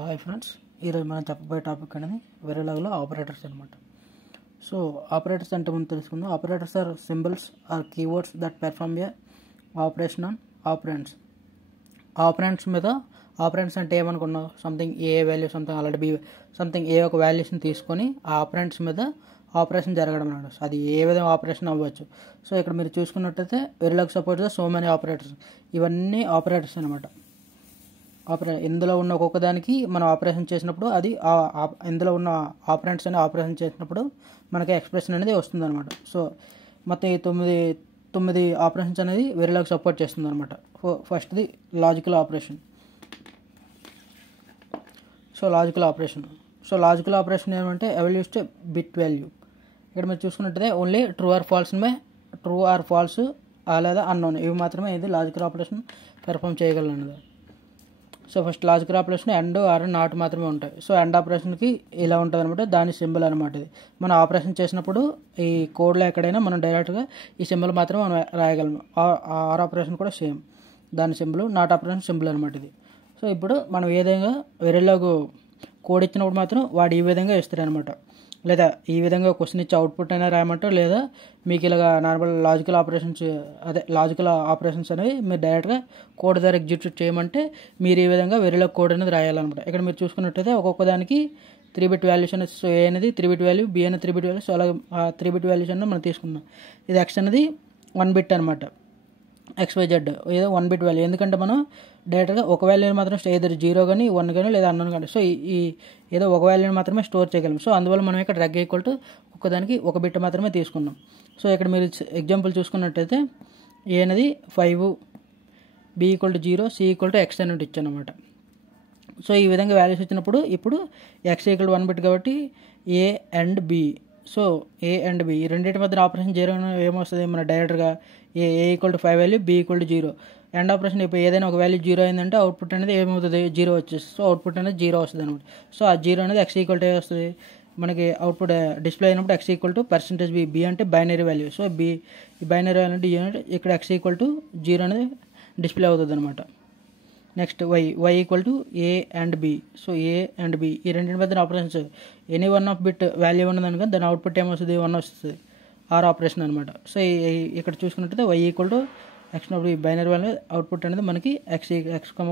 Hi friends, ఈరోజు మనం చెప్పబోయే టాపిక్ అనేది వెరీలాగ్లో ఆపరేటర్స్ అనమాట. సో ఆపరేటర్స్ అంటే మనం తెలుసుకుందాం. Operators are symbols or keywords that perform a operation on operands. Operands మీద ఆపరెంట్స్ అంటే ఏమనుకున్నాం, something a value something already be something a ఒక వాల్యూస్ని తీసుకొని ఆ ఆపరెంట్స్ మీద ఆపరేషన్ జరగడం అనమాట. అది ఏ విధంగా ఆపరేషన్ అవ్వచ్చు. సో ఇక్కడ మీరు చూసుకున్నట్టయితే వెరీలాగ్ సపోర్ట్స్ సో మెనీ ఆపరేటర్స్, ఇవన్నీ ఆపరేటర్స్ అనమాట. ఇందులో ఉన్న ఒక్కొక్క దానికి మనం ఆపరేషన్ చేసినప్పుడు అది ఇందులో ఉన్న ఆపరెంట్స్ అని ఆపరేషన్ చేసినప్పుడు మనకి ఎక్స్ప్రెషన్ అనేది వస్తుంది అనమాట. సో మొత్తం ఈ తొమ్మిది ఆపరేషన్స్ అనేది వెరీలాగ్ సపోర్ట్ చేస్తుంది అనమాట. ఫస్ట్ది logical operation. So logical operation ఏమంటే ఎవల్యూస్ట్ బిట్ వాల్యూ. ఇక్కడ మీరు చూసుకున్నట్టయితే ఓన్లీ ట్రూ ఆర్ ఫాల్స్ లేదా అన్నోన్, ఇవి మాత్రమే ఇది లాజికల్ ఆపరేషన్ పెర్ఫామ్ చేయగలనది. So first logical operation and or not మాత్రమే ఉంటాయి. సో అండ్ ఆపరేషన్కి ఇలా ఉంటుంది అనమాట, దాని సింబల్ అనమాట. ఇది మనం ఆపరేషన్ చేసినప్పుడు ఈ కోడ్లో ఎక్కడైనా మనం డైరెక్ట్గా ఈ సింబల్ మాత్రమే మనం రాయగలము. ఆర్ ఆపరేషన్ కూడా సేమ్, దాని సింబల్ నాట్ ఆపరేషన్ సింబల్ అనమాట ఇది. సో ఇప్పుడు మనం ఏదైనా వెరీలాగ్ కోడ్ ఇచ్చినప్పుడు మాత్రం వాడు ఈ విధంగా ఇస్తారనమాట. లేదా ఈ విధంగా క్వశ్చన్ ఇచ్చి అవుట్పుట్ అయినా రాయమంటారు, లేదా మీకు ఇలాగా నార్మల్ లాజికల్ ఆపరేషన్స్ అనేవి మీరు డైరెక్ట్గా కోడ్ ద్వారా ఎగ్జిక్యూట్ చేయమంటే మీరు ఈ విధంగా వెరీలాగ్ కోడ్ అనేది రాయాలన్నమాట. ఇక్కడ మీరు చూసుకున్నట్టయితే ఒక్కొక్క దానికి 3 బిట్ వాల్యూస్ అనేది, సో ఏ అనేది 3 బిట్ వాల్యూ, బి అనేది 3 బిట్ వాల్యూ. సో అలాగే 3 బిట్ వాల్యూస్ అనేది మనం తీసుకున్నాం. ఇది ఎక్స్ అనేది 1 బిట్ అనమాట, XYZ ఏదో 1 బిట్ వాల్యూ. ఎందుకంటే మనం డైరెక్ట్గా ఒక వాల్యూని మాత్రం ఏదో 0 కానీ 1 కానీ లేదా అన్నోన్ కానీ, సో ఈ ఏదో ఒక వాల్యూని మాత్రమే స్టోర్ చేయగలం. సో అందువల్ల మనం ఇక్కడ డ్రాగ్ ఈక్వల్ టు ఒక్కదానికి 1 బిట్ మాత్రమే తీసుకున్నాం. సో ఇక్కడ మీరు ఎగ్జాంపుల్ చూసుకున్నట్టయితే ఏ అనేది 5, B = 0, C = X అనేది ఇచ్చాను అనమాట. సో ఈ విధంగా వాల్యూస్ ఇచ్చినప్పుడు ఇప్పుడు X = 1 బిట్ కాబట్టి A and B, so A and B ఈ రెండింటి మధ్య ఆపరేషన్ చేయడం ఏమొస్తుంది, మన డైరెక్ట్గా A = 5 value, B = 0. And operation ఇప్పుడు ఏదైనా ఒక వాల్యూ 0 అయిందంటే అవుట్పుట్ అనేది ఏమవుతుంది, 0 వచ్చేస్తుంది. సో అవుట్పుట్ అనేది 0 వస్తుంది అనమాట. సో ఆ 0 అనేది X = ఏ వస్తుంది, మనకి అవుట్పుట్ డిస్ప్లే అయినప్పుడు X = %B, B అంటే బైనరీ వాల్యూ. సో ఈ బైనరీ వాల్యూ అంటే ఇక్కడ X = 0 అనేది డిస్ప్లే అవుతుంది అనమాట. Next y = A and B. So A and B ఈ రెండింటి మధ్య operations any one of bit value ఉన్నదనుక దాని అవుట్పుట్ ఏమొస్తుంది, 1 వస్తుంది, ఆర్ ఆపరేషన్ అనమాట. సో ఇక్కడ చూసుకున్నట్టయితే y = X binary value output అనేది మనకి X,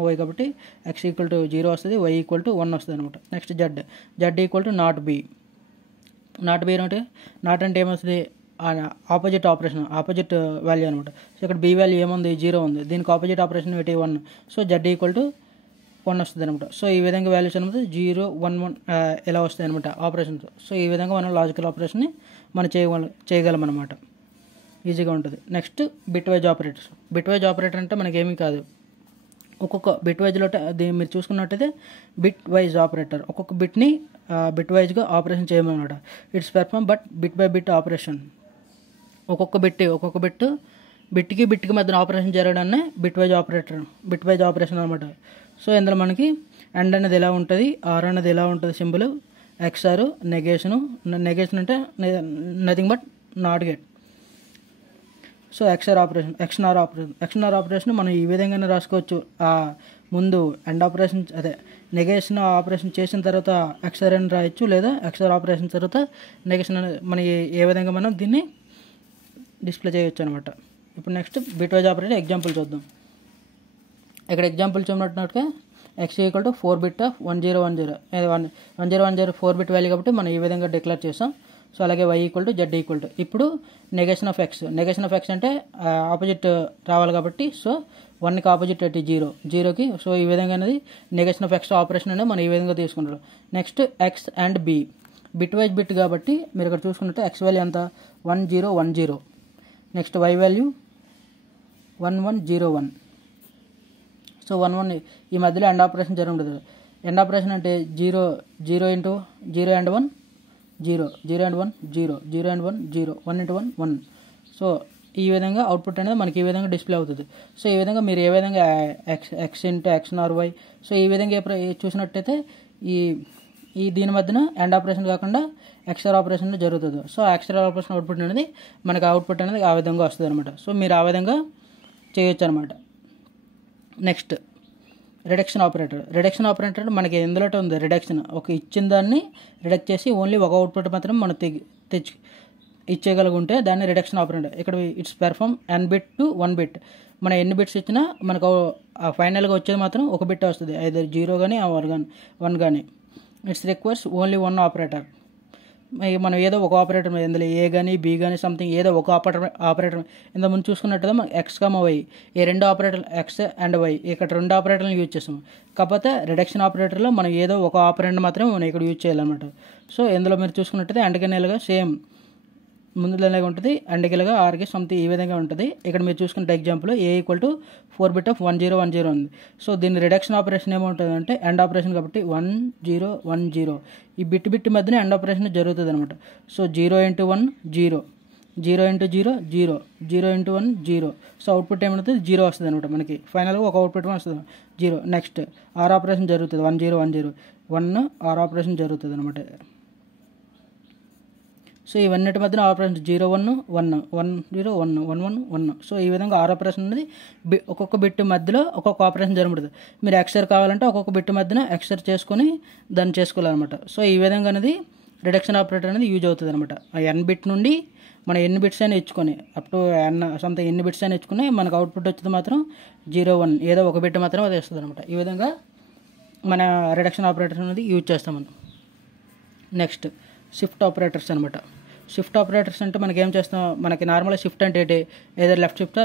y కాబట్టి X = 0 వస్తుంది, y = 1 వస్తుంది అనమాట. నెక్స్ట్ Z = నాట్ బి అంటే నాట్ అంటే ఏమొస్తుంది, ఆపోజిట్ ఆపోజిట్ వాల్యూ అనమాట. సో ఇక్కడ బి వాల్యూ ఏముంది, 0 ఉంది, దీనికి ఆపోజిట్ ఆపరేషన్ పెట్టి 1. సో Z = 1 వస్తుంది అనమాట. సో ఈ విధంగా వాల్యూస్ అనమాట 0, 1, 1 ఇలా వస్తాయి అనమాట ఆపరేషన్స్. సో ఈ విధంగా మనం లాజికల్ ఆపరేషన్ని మనం చేయగలం అనమాట, ఈజీగా ఉంటుంది. నెక్స్ట్ బిట్ వైజ్ ఆపరేటర్ అంటే మనకేమీ కాదు, ఒక్కొక్క బిట్ వైజ్లో దీన్ని మీరు చూసుకున్నట్టయితే బిట్ వైజ్ ఆపరేటర్ ఒక్కొక్క బిట్ని బిట్ వైజ్గా ఆపరేషన్ చేయమన్నమాట. It's perform but bit by bit operation. ఒక్కొక్క బిట్కి మధ్యన ఆపరేషన్ జరగడాన్ని బిట్ వైజ్ ఆపరేషన్ అనమాట. సో ఇందులో మనకి అండ్ అనేది ఎలా ఉంటుంది, ఆర్ అనేది ఎలా ఉంటుంది సింబల్, XR నెగేషన్ అంటే nothing but not get. So XNOR operation మనం ఈ విధంగానే రాసుకోవచ్చు. ముందు ఎండ్ ఆపరేషన్ నెగేషన్ ఆపరేషన్ చేసిన తర్వాత XR అని రాయొచ్చు, లేదా XR ఆపరేషన్ తర్వాత నెగేషన్ అనేది మన ఏ విధంగా మనం దీన్ని డిస్ప్లే చేయొచ్చు అనమాట. ఇప్పుడు next bit wise operator example చూద్దాం. ఇక్కడ ఎగ్జాంపుల్ చూసినట్టుగా X = 4 bit of 1010 4 bit value కాబట్టి మనం ఈ విధంగా డిక్లేర్ చేస్తాం. సో అలాగే y = Z. ఇప్పుడు నెగేషన్ ఆఫ్ ఎక్స్ అంటే ఆపోజిట్ రావాలి కాబట్టి, సో 1కి ఆపోజిట్ అంటే 0కి. సో ఈ విధంగా అనేది నెగేషన్ ఆఫ్ ఎక్స్ ఆపరేషన్ అనేది మనం ఈ విధంగా తీసుకుంటాం. Next X and B bit wise bit కాబట్టి మీరు ఇక్కడ చూసుకుంటే X వాల్యూ ఎంత 1010, నెక్స్ట్ Y వాల్యూ 1101. సో 11 ఈ మధ్యలో ఎండ్ ఆపరేషన్ జరుగుతుంది. ఎండ్ ఆపరేషన్ అంటే 0 and 1 0 and 1 0 0 and 1 0 1 into 1 1. So ఈ విధంగా అవుట్పుట్ అనేది మనకి ఈ విధంగా డిస్ప్లే అవుతుంది. సో ఈ విధంగా మీరు ఏ విధంగా X into XNOR Y, so ఈ విధంగా చూసినట్టయితే ఈ దీని మధ్యన ఎండ్ ఆపరేషన్ కాకుండా XR ఆపరేషన్ జరుగుతుంది. సో XR ఆపరేషన్ అవుట్పుట్ అనేది మనకి అవుట్పుట్ అనేది ఆ విధంగా వస్తుంది అనమాట. సో మీరు ఆ విధంగా చేయొచ్చు అనమాట. నెక్స్ట్ రిడక్షన్ ఆపరేటర్ మనకి ఎందులో ఉంది రిడక్షన్, ఒక ఇచ్చిన దాన్ని రిడక్ట్ చేసి ఓన్లీ ఒక అవుట్పుట్ మాత్రం మనం తెచ్చి ఇచ్చేయగలుగుంటే దాన్ని రిడక్షన్ ఆపరేటర్. ఇక్కడ it's perform n bit to 1 bit. మనం ఎన్ని బిట్స్ ఇచ్చినా మనకు ఫైనల్గా వచ్చేది మాత్రం ఒక బిట్ వస్తుంది, ఐదర్ 0 కానీ 1 కానీ. It's requires only 1 operator. మనం ఏదో ఒక ఆపరేటర్ మీద ఇందులో ఏ కానీ బి కానీ సంథింగ్ ఏదో ఒక ఆపరేటర్ ఇంత ముందు చూసుకున్నట్టుగా మనం ఎక్స్ వై ఈ 2 ఆపరేటర్ ఎక్స్ అండ్ వై ఇక్కడ 2 ఆపరేటర్లను యూజ్ చేస్తాం. కాకపోతే రిడక్షన్ ఆపరేటర్లో మనం ఏదో ఒక ఆపరేటర్ మాత్రమే మనం ఇక్కడ యూజ్ చేయాలన్నమాట. సో ఇందులో మీరు చూసుకున్నట్టయితే అండకెనలుగా సేమ్ ముందులాగే ఉంటుంది, అండకెలుగా ఆర్కి సంథింగ్ ఈ విధంగా ఉంటుంది. ఇక్కడ మీరు చూసుకుంటే example A equal to 4 bit of 1010 ఉంది. సో దీని రిడక్షన్ ఆపరేషన్ ఏముంటుంది అంటే ఎండ్ ఆపరేషన్ కాబట్టి 1010 ఈ బిట్ మధ్యనే ఎండ్ ఆపరేషన్ జరుగుతుంది అనమాట. సో 0 × 1 0, 0 × 0 0, 0 × 1 0. సో అవుట్పుట్ ఏమవుతుంది 0 వస్తుంది అనమాట. మనకి ఫైనల్గా ఒక అవుట్పుట్ వస్తుంది 0. నెక్స్ట్ ఆర్ ఆపరేషన్ జరుగుతుంది 1010 1 ఆర్ ఆపరేషన్ జరుగుతుంది అనమాట. సో ఇవన్నిటి మధ్యన ఆపరేషన్ 0 1 1 1 0 1 1 1 1. సో ఈ విధంగా ఆర్ ఆపరేషన్ అనేది ఒక్కొక్క బిట్ మధ్యలో ఒక్కొక్క ఆపరేషన్ జరుగుతుంది. మీరు ఎక్స్టర్ కావాలంటే ఒక్కొక్క బిట్ మధ్యన ఎక్స్టర్ చేసుకొని దాన్ని చేసుకోవాలన్నమాట. సో ఈ విధంగా అనేది రిడక్షన్ ఆపరేటర్ అనేది యూజ్ అవుతుంది అనమాట. ఆ n బిట్ నుండి మనం ఎన్ని బిట్స్ అయినా ఇచ్చుకొని అప్ టు సంథింగ్ ఎన్ని బిట్స్ అయినా ఇచ్చుకుని మనకు అవుట్పుట్ వచ్చేది మాత్రం 0 1 ఏదో ఒక బిట్ మాత్రం అది వస్తుంది అనమాట. ఈ విధంగా మన రిడక్షన్ ఆపరేటర్ అనేది యూజ్ చేస్తాం మనం. నెక్స్ట్ షిఫ్ట్ ఆపరేటర్స్ అనమాట. షిఫ్ట్ ఆపరేటర్స్ అంటే మనకి ఏం చేస్తాం, మనకి నార్మల్గా షిఫ్ట్ అంటే ఏంటి, either left shift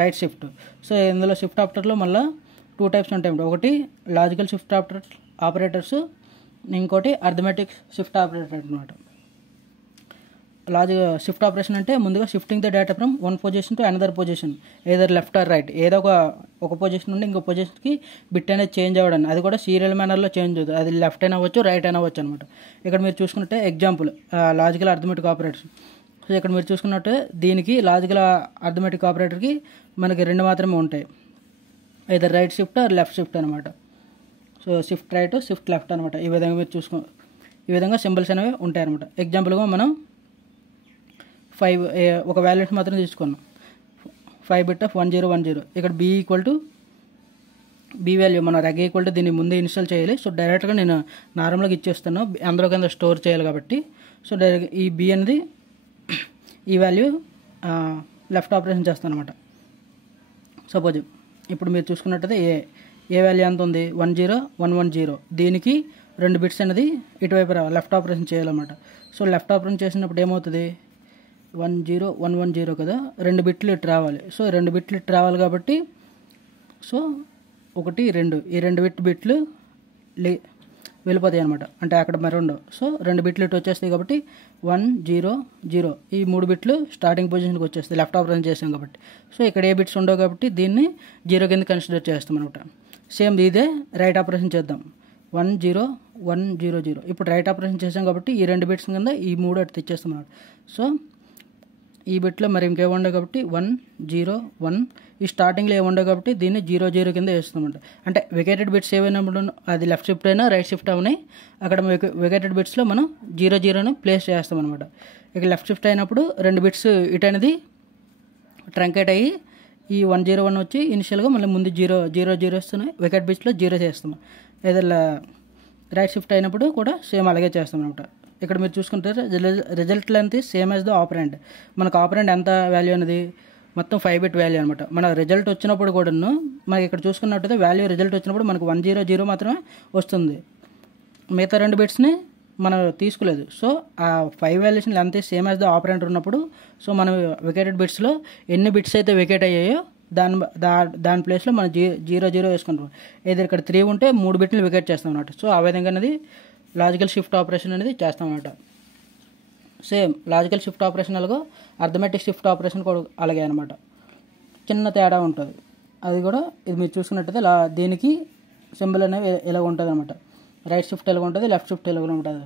right shift. So ఇందులో షిఫ్ట్ ఆపరేటర్లో మళ్ళీ 2 టైప్స్ ఉంటాయి. ఒకటి లాజికల్ షిఫ్ట్ ఆపరేటర్స్, ఇంకోటి అర్థమెటిక్ షిఫ్ట్ ఆపరేటర్ అనమాట. షిఫ్ట్ ఆపరేషన్ అంటే ముందుగా shifting the data from one position to another position, either left or right. ఏదో ఒక పొజిషన్ నుండి ఇంకో పొజిషన్కి బిట్ అనేది చేంజ్ అవ్వడం, అది కూడా సీరియల్ మేనర్లో చేంజ్ అవుతుంది. అది లెఫ్ట్ అయినా అవ్వచ్చు రైట్ అయినా అవ్వచ్చు అనమాట. ఇక్కడ మీరు చూసుకుంటే example logical arithmetic operators. So ఇక్కడ మీరు చూసుకున్నట్టే దీనికి లాజికల్ అర్థమెటిక్ ఆపరేటర్కి మనకి 2 మాత్రమే ఉంటాయి, either right shift or left shift అనమాట. So shift right shift left అనమాట. ఈ విధంగా మీరు ఈ విధంగా సింబల్స్ అనేవి ఉంటాయి అనమాట. ఎగ్జాంపుల్గా మనం 5 ఒక వాల్యూస్ మాత్రం తీసుకున్నాం, 5 బిట్ ఆఫ్ 1010. ఇక్కడ B equal to B value మన రెగ్ ఈక్వల్ టు దీన్ని ముందే ఇన్స్టాల్ చేయాలి. సో డైరెక్ట్గా నేను నార్మల్గా ఇచ్చేస్తాను, అందులో కింద స్టోర్ చేయాలి కాబట్టి. సో డైరెక్ట్ ఈ బి అనేది ఈ వాల్యూ లెఫ్ట్ ఆపరేషన్ చేస్తాను అనమాట. సపోజ్ ఇప్పుడు మీరు చూసుకున్నట్టయితే ఏ వాల్యూ ఎంత ఉంది 10110. దీనికి 2 బిట్స్ అనేది ఇటువైపు లెఫ్ట్ ఆపరేషన్ చేయాలన్నమాట. సో లెఫ్ట్ ఆపరేషన్ చేసినప్పుడు ఏమవుతుంది 10110 కదా, 2 బిట్లు ఇటు రావాలి. సో 2 బిట్లు ఇటు రావాలి కాబట్టి సో 1 2 ఈ 2 బిట్లు వెళ్ళిపోతాయి అనమాట, అంటే అక్కడ మరి 2. సో 2 బిట్లు ఇటు వచ్చేస్తాయి కాబట్టి 100 ఈ 3 బిట్లు స్టార్టింగ్ పొజిషన్కి వచ్చేస్తాయి లెఫ్ట్ ఆపరేషన్ చేసాం కాబట్టి. సో ఇక్కడ ఏ బిట్స్ ఉండవు కాబట్టి దీన్ని 0 కింద కన్సిడర్ చేస్తాం అనమాట. సేమ్ ఇదే రైట్ ఆపరేషన్ చేద్దాం 10100. ఇప్పుడు రైట్ ఆపరేషన్ చేసాం కాబట్టి ఈ 2 బిట్స్ కింద ఈ 3 అటు తెచ్చేస్తాం అనమాట. సో ఈ బిట్లో మరి ఇంకేమి ఉండవు కాబట్టి 101 ఈ స్టార్టింగ్లో ఏమి ఉండవు కాబట్టి దీన్ని 00 కింద వేస్తామంట. అంటే వెకేటెడ్ బిట్స్ ఏమైనప్పుడు అది లెఫ్ట్ షిఫ్ట్ అయినా రైట్ షిఫ్ట్ అవునాయి, అక్కడ వెకేటెడ్ బిట్స్లో మనం 00ను ప్లేస్ చేస్తాం అనమాట. ఇక లెఫ్ట్ షిఫ్ట్ అయినప్పుడు 2 బిట్స్ ఇటు అనేది ట్రంకేట్ అయ్యి ఈ 101 వచ్చి ఇనిషియల్గా మళ్ళీ ముందు 000 వస్తున్నాయి, వెకేట్ బిట్స్లో 0 చేస్తాం. ఏదైనా రైట్ షిఫ్ట్ అయినప్పుడు కూడా సేమ్ అలాగే చేస్తాం అనమాట. ఇక్కడ మీరు చూసుకుంటే result length same as the operant. మనకు ఆపరెంట్ ఎంత వాల్యూ అనేది మొత్తం 5 బిట్ వాల్యూ అనమాట. మన రిజల్ట్ వచ్చినప్పుడు కూడాను మనకి ఇక్కడ చూసుకున్నట్టయితే వాల్యూ రిజల్ట్ వచ్చినప్పుడు మనకు 100 మాత్రమే వస్తుంది, మిగతా 2 బిట్స్ని మనం తీసుకోలేదు. సో ఆ 5 valuation length same as the operant ఉన్నప్పుడు సో మనం వెకేటెడ్ బిట్స్లో ఎన్ని బిట్స్ అయితే వెకేట్ అయ్యాయో దాని ప్లేస్లో మనం 00 వేసుకుంటాం. ఏదో ఇక్కడ 3 ఉంటే 3 బిట్లు వెకేట్ చేస్తాం అన్నమాట. సో ఆ విధంగా అనేది లాజికల్ షిఫ్ట్ ఆపరేషన్ అనేది చేస్తాం అన్నమాట. సేమ్ లాజికల్ షిఫ్ట్ ఆపరేషన్ అలాగో అర్థమెటిక్ షిఫ్ట్ ఆపరేషన్ కూడా అలాగే అనమాట. చిన్న తేడా ఉంటుంది, అది కూడా ఇది మీరు చూసుకున్నట్టయితే దీనికి సింబల్ అనేవి ఎలా ఉంటుంది అనమాట. రైట్ షిఫ్ట్ ఎలా ఉంటుంది, లెఫ్ట్ షిఫ్ట్ ఎలా ఉంటుంది.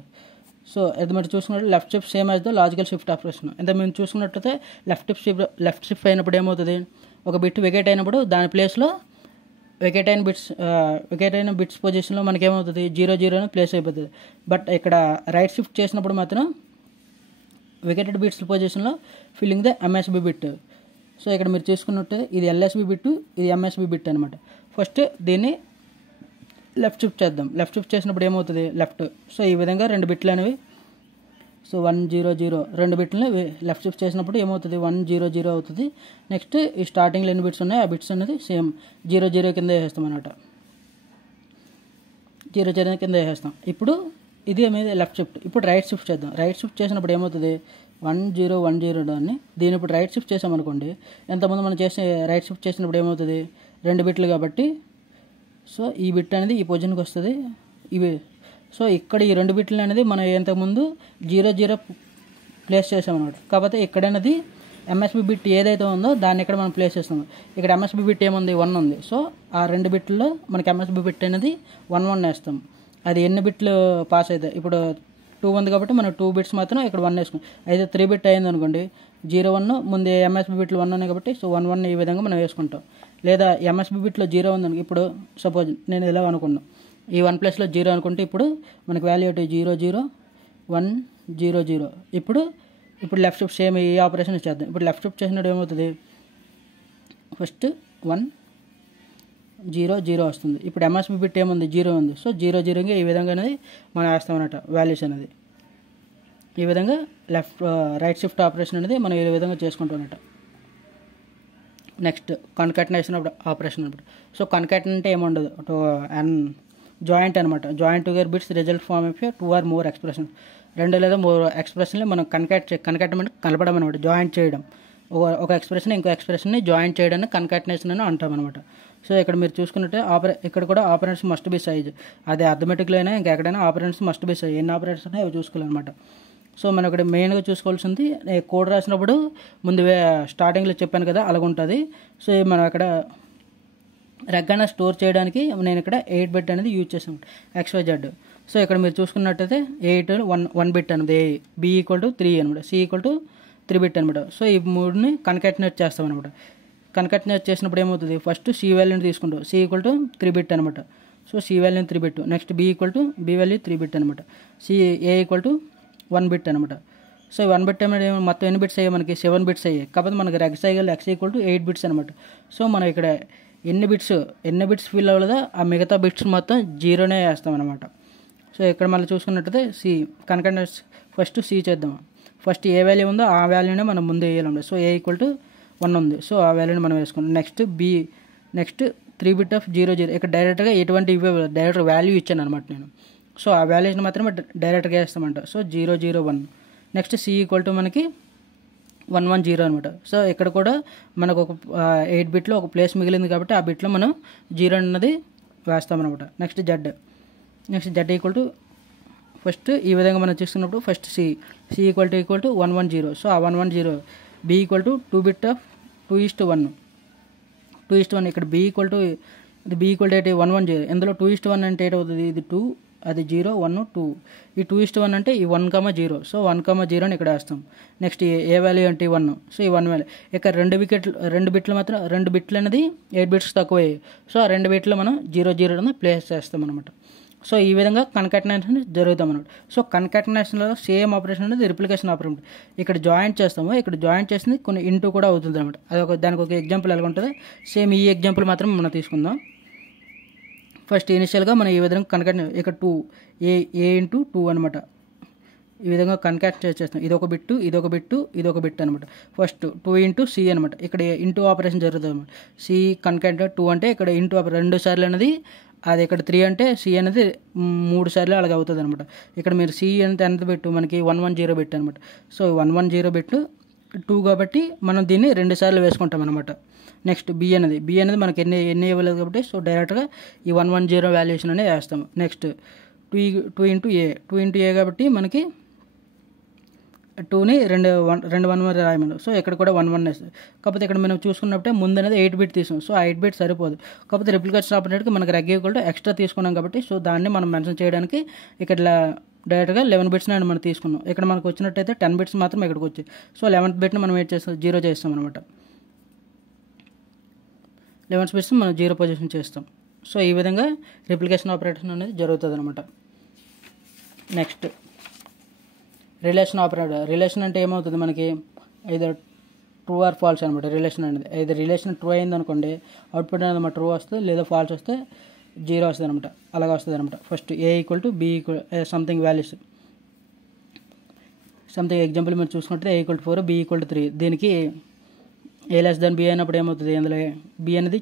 సో ఇది మీరు చూసుకున్నట్టు left shift same as the logical shift operation. ఎంత మేము చూసుకున్నట్టయితే లెఫ్ట్ షిఫ్ట్ అయినప్పుడు ఏమవుతుంది, ఒక బిట్ వెకేట్ అయినప్పుడు దాని ప్లేస్లో వెకేట్ అయిన బిట్స్ పొజిషన్లో మనకేమవుతుంది 00 ప్లేస్ అయిపోతుంది. బట్ ఇక్కడ రైట్ షిఫ్ట్ చేసినప్పుడు మాత్రం వెకేటెడ్ బిట్స్ పొజిషన్లో filling the MSB bit. So ఇక్కడ మీరు చూసుకున్నట్టు ఇది ఎల్ఎస్బి బిట్, ఇది ఎంఎస్బి బిట్ అనమాట. ఫస్ట్ దీన్ని లెఫ్ట్ షిఫ్ట్ చేద్దాం. లెఫ్ట్ షిఫ్ట్ చేసినప్పుడు ఏమవుతుంది లెఫ్ట్. సో ఈ విధంగా 2 బిట్లు అనేవి, సో 1 0 0 2 బిట్లని లెఫ్ట్ షిఫ్ట్ చేసినప్పుడు ఏమవుతుంది 1 0 0 అవుతుంది. నెక్స్ట్ ఈ స్టార్టింగ్లో ఎన్ని బిట్స్ ఉన్నాయో ఆ బిట్స్ అనేది సేమ్ 0 0 కింద వేసేస్తాం అన్నమాట. 0 0 కింద వేసేస్తాం. ఇప్పుడు ఇది అనేది లెఫ్ట్ షిఫ్ట్. ఇప్పుడు రైట్ షిఫ్ట్ చేద్దాం. రైట్ షిఫ్ట్ చేసినప్పుడు ఏమవుతుంది 1 0 1 0 దాన్ని దీని ఇప్పుడు రైట్ షిఫ్ట్ చేసామనుకోండి, ఎంతమంది మనం చేసే రైట్ షిఫ్ట్ చేసినప్పుడు ఏమవుతుంది 2 బిట్లు కాబట్టి సో ఈ బిట్ అనేది ఈ పొజిషన్కి వస్తుంది. ఇవి సో ఇక్కడ ఈ 2 బిట్లు అనేది మనం ఇంతకుముందు 0 0 ప్లేస్ చేసామన్నమాట. కాకపోతే ఇక్కడ అనేది ఎంఎస్బి బిట్ ఏదైతే ఉందో దాన్ని ఇక్కడ మనం ప్లేస్ చేస్తాం. ఇక్కడ ఎంఎస్బి బిట్ ఏముంది 1 ఉంది. సో ఆ 2 బిట్లలో మనకి ఎంఎస్బి బిట్ అనేది 1 1 వేస్తాం. అది ఎన్ని బిట్లు పాస్ అవుతాయి, ఇప్పుడు 2 ఉంది కాబట్టి మనం 2 బిట్స్ మాత్రం ఇక్కడ 1 వేసుకుంటాం. అయితే 3 బిట్ అయింది అనుకోండి 0 1 ముందు ఎంఎస్బి బిట్లు 1 ఉన్నాయి కాబట్టి సో 1 1 ఈ విధంగా మనం వేసుకుంటాం. లేదా ఎంఎస్బి బిట్లో 0 ఉంది, ఇప్పుడు సపోజ్ నేను ఇలా అనుకున్నాను ఈ 1 ప్లస్లో 0 అనుకుంటే ఇప్పుడు మనకి వాల్యూ 0 0 1 0 0. ఇప్పుడు లెఫ్ట్ షిఫ్ట్ సేమ్ ఈ ఆపరేషన్ చేద్దాం. ఇప్పుడు లెఫ్ట్ షిఫ్ట్ చేసినప్పుడు ఏమవుతుంది ఫస్ట్ 1 0 0 వస్తుంది. ఇప్పుడు ఎంఎస్బి బిట్ ఏముంది 0 ఉంది. సో 0 0గా ఈ విధంగా అనేది మనం వేస్తాం అన్నమాట వాల్యూస్ అనేది. ఈ విధంగా రైట్ షిఫ్ట్ ఆపరేషన్ అనేది మనం ఈ విధంగా చేసుకుంటాం అన్నమాట. నెక్స్ట్ కన్కాటినేషన్ ఆపరేషన్ అనమాట. సో కన్కాటిన్ అంటే ఏముండదు, జాయింట్ అనమాట. Joint together bits result form of 2 or more expression. 2 లేదా 3 ఎక్స్ప్రెషన్లు మనం కన్కాటమెంట్ కలపడం అనమాట, జాయింట్ చేయడం. ఒక ఎక్స్ప్రెషన్ ఇంకో ఎక్స్ప్రెషన్ని జాయింట్ చేయడాన్ని కన్కాటినేషన్ అని అంటాం అనమాట. సో ఇక్కడ మీరు చూసుకున్నట్టే ఇక్కడ కూడా ఆపరెంట్స్ మస్ట్ బి సైజ్. అదే అథమెటిక్లో అయినా ఇంకెక్కడైనా ఆపరెంట్స్ మస్ట్ బి సైజ్. ఎన్ని ఆపరేటర్స్ ఉన్నాయో అవి చూసుకోవాలన్నమాట. సో మనం ఇక్కడ మెయిన్గా చూసుకోవాల్సింది కోడ్ రాసినప్పుడు ముందు స్టార్టింగ్లో చెప్పాను కదా అలాగ ఉంటుంది. సో మనం అక్కడ రెగ్గాన స్టోర్ చేయడానికి నేను ఇక్కడ 8 బిట్ అనేది యూజ్ చేసాను XYZ. సో ఇక్కడ మీరు చూసుకున్నట్టయితే 8 1 బిట్ అనేది B = 3 అనమాట, C = 3 బిట్ అనమాట. సో ఈ మూడుని కన్కాటినేట్ చేస్తాం అనమాట. కన్కాటినేట్ చేసినప్పుడు ఏమవుతుంది ఫస్ట్ C వాల్యూని తీసుకుంటాం. C = 3 బిట్ అనమాట. సో C వాల్యూని 3 bit. Next B value 3 bit అనమాట. A = 1 బిట్ అనమాట. సో 1 బిట్ అనేది మొత్తం ఎన్ని బిట్స్ అయ్యాయి మనకి 7 బిట్స్ అయ్యాయి. కాకపోతే మనకి X = 8 బిట్స్ అనమాట. సో మనం ఇక్కడ ఎన్ని బిట్స్ ఫిల్ అవ్వలేదో ఆ మిగతా బిట్స్ మొత్తం 0నే వేస్తాం అనమాట. సో ఇక్కడ మళ్ళీ చూసుకున్నట్టయితే C కన్కాటినేట్ ఫస్ట్ C చేద్దాం. ఫస్ట్ ఏ వాల్యూ ఉందో ఆ వాల్యూనే మనం ముందు వేయాలన్నమాట. సో A = 1 ఉంది. సో ఆ వాల్యూని మనం వేసుకుంటాం. Next B, next 3 bit of 0 0. ఇక్కడ డైరెక్ట్గా ఎటువంటి డైరెక్ట్ వాల్యూ ఇచ్చాను అనమాట నేను. సో ఆ వాల్యూస్ని మాత్రమే డైరెక్ట్గా వేస్తామంట. సో 0 0 1. నెక్స్ట్ C = మనకి 1 1 0 అనమాట. సో ఇక్కడ కూడా మనకు ఒక 8 బిట్లో ఒక ప్లేస్ మిగిలింది కాబట్టి ఆ బిట్లో మనం 0 అన్నది వేస్తామన్నమాట. నెక్స్ట్ Z = ఫస్ట్ ఈ విధంగా మనం చూసుకున్నప్పుడు ఫస్ట్ C = 1 1 0. సో ఆ 1 1 0. B = 2 bit of 2:1. 2:1 ఇక్కడ B = 1 1 0. ఇందులో 2:1 అంటే ఏటవుతుంది, ఇది 2 అది 0 1 2. ఈ 2:1 అంటే ఈ 1 0. సో 1 0ని ఇక్కడ వేస్తాం. నెక్స్ట్ ఏ వాల్యూ అంటే 1. సో ఈ 1 వాల్యూ ఇక్కడ 2 బిట్లు మాత్రం 2 బిట్లు అనేది 8 బిట్స్ తక్కువయ్యాయి. సో ఆ 2 బిట్లు మనం 0 0 ప్లేస్ చేస్తాం అనమాట. సో ఈ విధంగా కన్కాటినేషన్ జరుగుతాం అనమాట. సో కన్కాటినేషన్లో సేమ్ ఆపరేషన్ అనేది రిప్లికేషన్ ఆపరేషన్. ఇక్కడ జాయింట్ చేస్తాము, ఇక్కడ జాయింట్ చేసింది కొన్ని ఇంటూ కూడా అవుతుంది అనమాట. దానికి ఒక ఎగ్జాంపుల్ ఎలా ఉంటుంది సేమ్ ఈ ఎగ్జాంపుల్ మాత్రం మనం తీసుకుందాం. ఫస్ట్ ఇనిషియల్గా మనం ఈ విధంగా కన్కాటినేట్ ఇక్కడ 2 A × 2 అనమాట. ఈ విధంగా కన్కాటినేట్ చేస్తాం. ఇదొక బిట్టు ఇదొక బిట్టు అనమాట. ఫస్ట్ 2 × C అనమాట. ఇక్కడ ఇంటూ ఆపరేషన్ జరుగుతుంది అనమాట. C కన్కాటినేట్ 2 అంటే ఇక్కడ ఇంటూ 2 సార్లు అనేది అది ఇక్కడ 3 అంటే C అనేది 3 సార్లు అలాగే అవుతుంది అనమాట. ఇక్కడ మీరు C ఎంత బిట్టు మనకి 1 1 0 బిట్ అనమాట. సో 1 1 0 బిట్టు 2 కాబట్టి మనం దీన్ని 2 సార్లు వేసుకుంటాం అనమాట. నెక్స్ట్ B అనేది మనకి ఎన్ని ఇవ్వలేదు కాబట్టి సో డైరెక్ట్గా ఈ 1 1 0 వాల్యుయేషన్ అనేది వేస్తాము. నెక్స్ట్ 2 × A కాబట్టి మనకి 2ని 2 1 రాయమని. సో ఇక్కడ కూడా 1 1 వేస్తుంది. కాకపోతే ఇక్కడ మనం చూసుకున్నప్పుడే ముందు అనేది 8 బిట్ తీసాం. సో ఆ 8 బిట్ సరిపోదు. కాకపోతే రిప్లికేషన్ ఆపరేటర్కి మనకి ఎక్స్ట్రా తీసుకున్నాం కాబట్టి సో దాన్ని మనం మెన్షన్ చేయడానికి ఇక్కడ డైరెక్ట్గా 11 బిట్స్ మనం తీసుకున్నాం. ఇక్కడ మనకు వచ్చినట్టయితే 10 బిట్స్ మాత్రం ఇక్కడికి వచ్చాయి. సో 11th బిట్ని మనం ఏం చేస్తాం 0 చేస్తాం అనమాట. 11 బిట్స్ మనం 0 పొజిషన్ చేస్తాం. సో ఈ విధంగా రిప్లికేషన్ ఆపరేషన్ అనేది జరుగుతుంది అనమాట. Next relation operator. రిలేషన్ అంటే ఏమవుతుంది మనకి ఐదర్ ట్రూ ఆర్ ఫాల్స్ అనమాట. రిలేషన్ అనేది ఐదర్ రిలేషన్ ట్రూ అయింది అనుకోండి అవుట్పుట్ అనేది మన ట్రూ వస్తుంది, లేదా ఫాల్స్ వస్తే 0 వస్తుంది అనమాట. అలాగే వస్తుంది అనమాట. First A equal to B equal something values something example మీరు చూసుకుంటే A equal to 4 B equal to 3. దీనికి A లెస్ దెన్ B అయినప్పుడు ఏమవుతుంది, అందులో B అనేది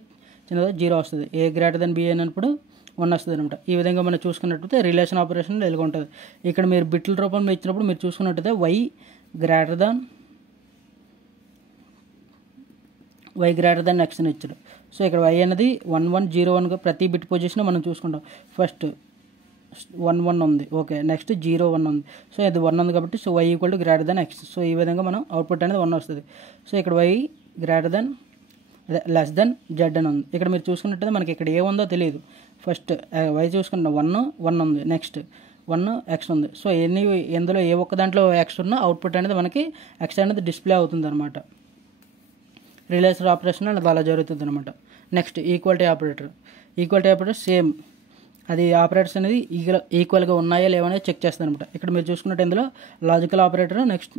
చిన్నదో 0 వస్తుంది. A గ్రేటర్ దెన్ B అయినప్పుడు 1 వస్తుంది అనమాట. ఈ విధంగా మనం చూసుకున్నట్టయితే రిలేషన్ ఆపరేషన్ ఇలా ఉంటుంది. ఇక్కడ మీరు బిట్ల రూపంలో ఇచ్చినప్పుడు మీరు చూసుకున్నట్టయితే y గ్రేటర్ దెన్ x అని ఇచ్చాడు. సో ఇక్కడ y అనేది 1 1 0 1గా ప్రతి బిట్ పొజిషన్ మనం చూసుకుంటాం. ఫస్ట్ 1 1 ఉంది, ఓకే. నెక్స్ట్ 0 1 ఉంది. సో ఇది 1 ఉంది కాబట్టి so y equal to greater than x. So ఈ విధంగా మనం అవుట్పుట్ అనేది 1 వస్తుంది. సో ఇక్కడ y greater than less than z అని ఉంది. ఇక్కడ మీరు చూసుకున్నట్టయితే మనకి ఇక్కడ ఏ ఉందో తెలియదు. ఫస్ట్ y చూసుకుంటాం 1 1 ఉంది, నెక్స్ట్ 1 x ఉంది. సో ఎందులో ఏ ఒక్క దాంట్లో x ఉన్నా అవుట్పుట్ అనేది మనకి x అనేది డిస్ప్లే అవుతుంది అనమాట. రిలేషన్ ఆపరేషన్ అనేది అలా జరుగుతుంది అనమాట. నెక్స్ట్ ఈక్వాలిటీ ఆపరేటర్ సేమ్, అది ఆపరేటర్స్ అనేది ఈక్వల్గా ఉన్నాయా లేవనేది చెక్ చేస్తుంది అనమాట. ఇక్కడ మీరు చూసుకున్నట్టు ఇందులో logical operator, next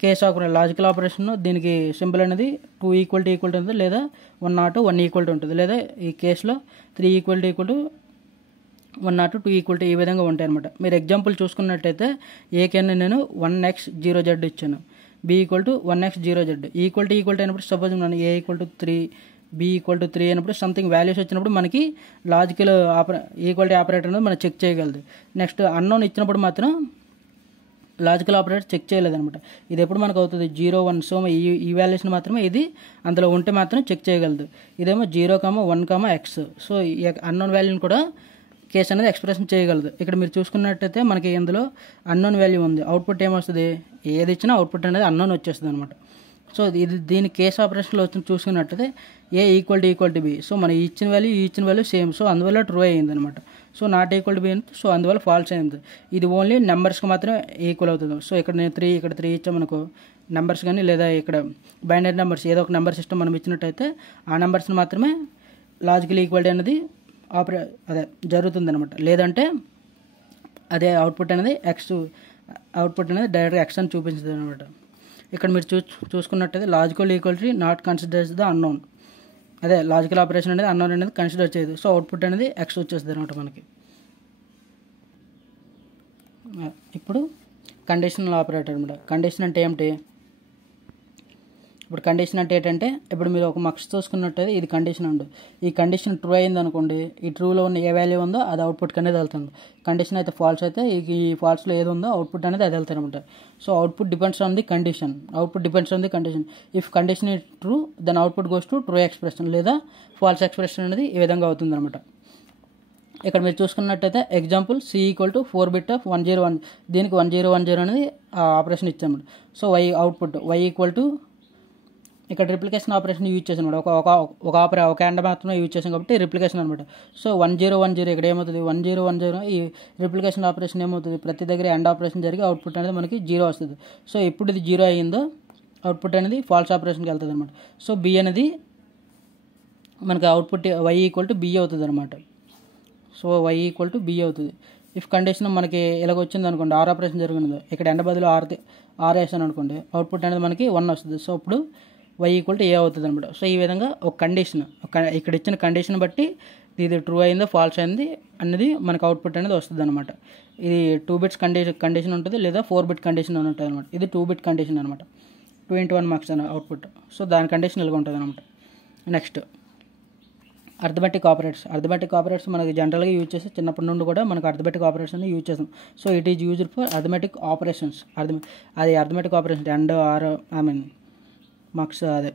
case operator. Logical operation దీనికి సింబల్ అనేది 2 ఈక్వల్ టు ఉంటుంది, లేదా 1 నాట్ 1 ఈక్వల్ టు ఉంటుంది, లేదా ఈ కేసులో 3 equal to 1 not 2 equal to ఈ విధంగా ఉంటాయి అనమాట. మీరు ఎగ్జాంపుల్ చూసుకున్నట్టయితే ఏకైనా నేను 1x 0z ఇచ్చాను, B equal to 1x 0z equal to అయినప్పుడు సపోజ్ నేను A equal to 3 B equal to 3 అయినప్పుడు సంథింగ్ వాల్యూస్ వచ్చినప్పుడు మనకి లాజికల్ ఈక్వాలిటీ ఆపరేటర్ అనేది మనం చెక్ చేయగలదు. నెక్స్ట్ అన్నోన్ ఇచ్చినప్పుడు మాత్రం లాజికల్ ఆపరేటర్ చెక్ చేయలేదనమాట. ఇది ఎప్పుడు మనకు అవుతుంది 0 1. సో ఈ వాల్యూస్ని మాత్రమే ఇది అందులో ఉంటే మాత్రం చెక్ చేయగలదు. ఇదేమో 0 1 x. సో ఈ అన్నోన్ వాల్యూని కూడా కేసు అనేది ఎక్స్ప్రెషన్ చేయగలదు. ఇక్కడ మీరు చూసుకున్నట్టయితే మనకి ఇందులో అన్నోన్ వాల్యూ ఉంది, అవుట్పుట్ ఏమొస్తుంది, ఏది ఇచ్చినా అవుట్పుట్ అనేది అన్నోన్ వచ్చేస్తుంది అనమాట. సో దీని కేస్ ఆపరేషన్లో వచ్చి చూసుకున్నట్టయితే A equal to B. So మన ఇచ్చిన వాల్యూ సేమ్, సో అందువల్ల ట్రూ అయ్యింది అనమాట. So not equal to B, so అందువల్ల ఫాల్స్ అయింది. ఇది ఓన్లీ నెంబర్స్కి మాత్రమే ఈక్వల్ అవుతుంది. సో ఇక్కడ నేను 3 ఇక్కడ 3 ఇచ్చామనుకో నెంబర్స్ కానీ, లేదా ఇక్కడ బైనరీ నెంబర్స్ ఏదో ఒక నెంబర్ సిస్టమ్ మనం ఇచ్చినట్టయితే ఆ నెంబర్స్ని మాత్రమే లాజికల్ ఈక్వాలిటీ అనేది జరుగుతుంది అనమాట. లేదంటే అదే అవుట్పుట్ అనేది డైరెక్ట్గా x అని చూపించదు అనమాట. ఇక్కడ మీరు చూసుకున్నట్టయితే logical equality not considers the unknown, అదే లాజికల్ ఆపరేషన్ అనేది అన్నోన్ అనేది కన్సిడర్ చేయదు. సో అవుట్పుట్ అనేది x వచ్చేస్తుంది అనమాట మనకి. ఇప్పుడు కండిషనల్ ఆపరేటర్ అనమాట. కండిషన్ అంటే ఏమిటి, ఇప్పుడు కండిషన్ అంటే ఏంటంటే ఇప్పుడు మీరు ఒక మక్స్ చూసుకున్నట్టయితే ఇది కండిషన్ ఉండదు. ఈ కండిషన్ ట్రూ అయింది అనుకోండి, ఈ ట్రూలో ఉన్న ఏ వాల్యూ ఉందో అది అవుట్పుట్కి అనేది వెళ్తుంది. కండిషన్ అయితే ఫాల్స్ అయితే ఈ ఫాల్స్లో ఏది ఉందో అవుట్పుట్ అనేది అది వెళ్తుంది అనమాట. So output depends on the condition. If condition is true then output goes to true expression, లేదా ఫాల్స్ ఎక్స్ప్రెషన్ అనేది ఈ విధంగా అవుతుంది అనమాట. ఇక్కడ మీరు చూసుకున్నట్టయితే example C equal to 4 bit of 101. దీనికి 1010 అనేది ఆపరేషన్ ఇచ్చాము. So output y equal to ఇక్కడ రిప్లికేషన్ ఆపరేషన్ యూజ్ చేసాం అనమాట. ఒక ఎండ మాత్రమే యూజ్ చేసాం కాబట్టి రిప్లికేషన్ అనమాట. సో 1010 ఇక్కడ ఏమవుతుంది 1010 ఈ రిప్లికేషన్ ఆపరేషన్ ఏమవుతుంది, ప్రతి దగ్గర ఎండ్ ఆపరేషన్ జరిగి అవుట్పుట్ అనేది మనకి 0 వస్తుంది. సో ఎప్పుడు ఇది 0 అయ్యిందో అవుట్పుట్ అనేది ఫాల్స్ ఆపరేషన్కి వెళ్తుంది అనమాట. సో B అనేది మనకి output y equal to B అవుతుంది అనమాట. So y equal to B అవుతుంది. ఇఫ్ కండిషన్ మనకి ఇలాగ వచ్చింది అనుకోండి, ఆర్ ఆపరేషన్ జరిగినది, ఇక్కడ ఎండ బదులు ఆర్ వేసాను అనుకోండి, అవుట్పుట్ అనేది మనకి 1 వస్తుంది. సో అప్పుడు y ఈక్వల్ టు A అవుతుంది అనమాట. సో ఈ విధంగా ఒక కండిషన్ ఇక్కడ ఇచ్చిన కండిషన్ బట్టి ఇది ట్రూ అయిందో ఫాల్స్ అయింది అనేది మనకు అవుట్పుట్ అనేది వస్తుంది అనమాట. ఇది 2 బిట్స్ కండిషన్ ఉంటుంది, లేదా 4 బిట్ కండిషన్ అని ఉంటుంది అనమాట. ఇది 2 బిట్ కండిషన్ అనమాట. 2 × 1 మార్క్స్ అని అవుట్పుట్. సో దాని కండిషన్ ఇలాగ ఉంటుంది అనమాట. నెక్స్ట్ అర్థమెటిక్ ఆపరేటర్స్ మనకి జనరల్గా యూజ్ చేస్తే చిన్నప్పటి నుండి కూడా మనకు అర్థమెటిక్ ఆపరేటర్స్ అని యూజ్ చేస్తాం. So it is used for arithmetic operations. అది arithmetic operation and are marks అదే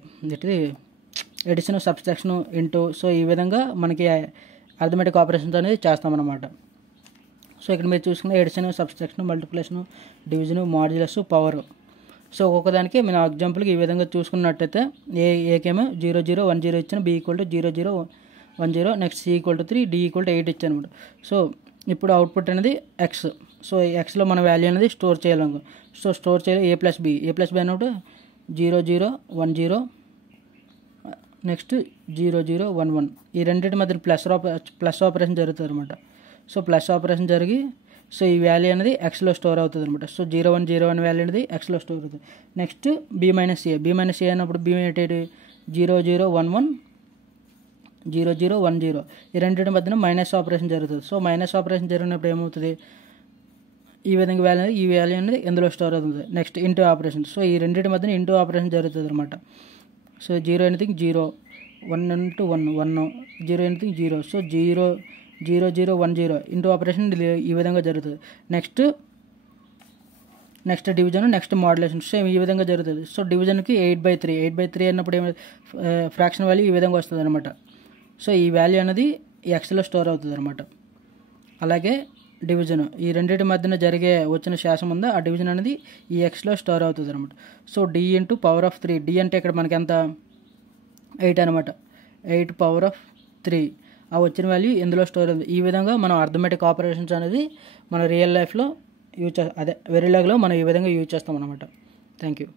ఎడిషన్ సబ్స్ట్రాక్షన్ ఇంటూ. సో ఈ విధంగా మనకి అర్థమెటిక్ ఆపరేషన్స్ అనేది చేస్తామన్నమాట. సో ఇక్కడ మీరు చూసుకున్న addition, subtraction, multiplication, division, modulus, power. So ఒక్కొక్కదానికి మనం ఎగ్జాంపుల్కి ఈ విధంగా చూసుకున్నట్టయితే ఏకేమో 0 0 1 0 ఇచ్చాను, B equal to 0 0 1 0, next C equal to 3, D equal to 8 ఇచ్చాను అనమాట. సో ఇప్పుడు అవుట్పుట్ అనేది x. సో ఎక్స్లో మన వాల్యూ అనేది స్టోర్ చేయాలనుకో. సో స్టోర్ చేయాలి A ప్లస్ B అన్నప్పుడు 0 0 1 0, నెక్స్ట్ 0 0 1 1. ఈ రెండింటి మధ్య ప్లస్ ఆపరేషన్ జరుగుతుంది అనమాట. సో ప్లస్ ఆపరేషన్ జరిగి సో ఈ వాల్యూ అనేది ఎక్స్లో స్టోర్ అవుతుంది అనమాట. సో 0 1 0 1 వాల్యూ అనేది ఎక్స్లో స్టోర్ అవుతుంది. నెక్స్ట్ B మైనస్ ఏ అన్నప్పుడు B ఏంటి 0 0 1 1, 0 0 1 0 ఈ రెండింటి మధ్యన మైనస్ ఆపరేషన్ జరుగుతుంది. సో మైనస్ ఆపరేషన్ జరిగినప్పుడు ఏమవుతుంది, ఈ విధంగా ఈ వాల్యూ అనేది ఇందులో స్టోర్ అవుతుంది. నెక్స్ట్ ఇంటూ ఆపరేషన్, సో ఈ రెండింటి మధ్యన ఇంటూ ఆపరేషన్ జరుగుతుంది అనమాట. So 0 anything 0, 1 into 1 1, 0 anything 0. So 0 0 0 1 0 into operation ఈ విధంగా జరుగుతుంది. Next division, next modulation same ఈ విధంగా జరుగుతుంది. సో డివిజన్కి 8/3 అన్నప్పుడు ఫ్రాక్షన్ వాల్యూ ఈ విధంగా వస్తుంది అనమాట. సో ఈ వాల్యూ అనేది ఎక్స్లో స్టోర్ అవుతుంది అనమాట. అలాగే డివిజన్, ఈ రెండింటి మధ్యన వచ్చిన శాసం ఉందో ఆ డివిజన్ అనేది ఈ ఎక్స్లో స్టోర్ అవుతుంది అనమాట. So d into power of 3, d అంటే ఇక్కడ మనకి ఎంత 8 అనమాట, 8 పవర్ ఆఫ్ 3 ఆ వచ్చిన వాల్యూ ఇందులో స్టోర్ అవుతుంది. ఈ విధంగా మనం అర్థమెటిక్ ఆపరేషన్స్ అనేది మన రియల్ లైఫ్లో వెరిలాగ్లో మనం ఈ విధంగా యూజ్ చేస్తాం అనమాట. Thank you.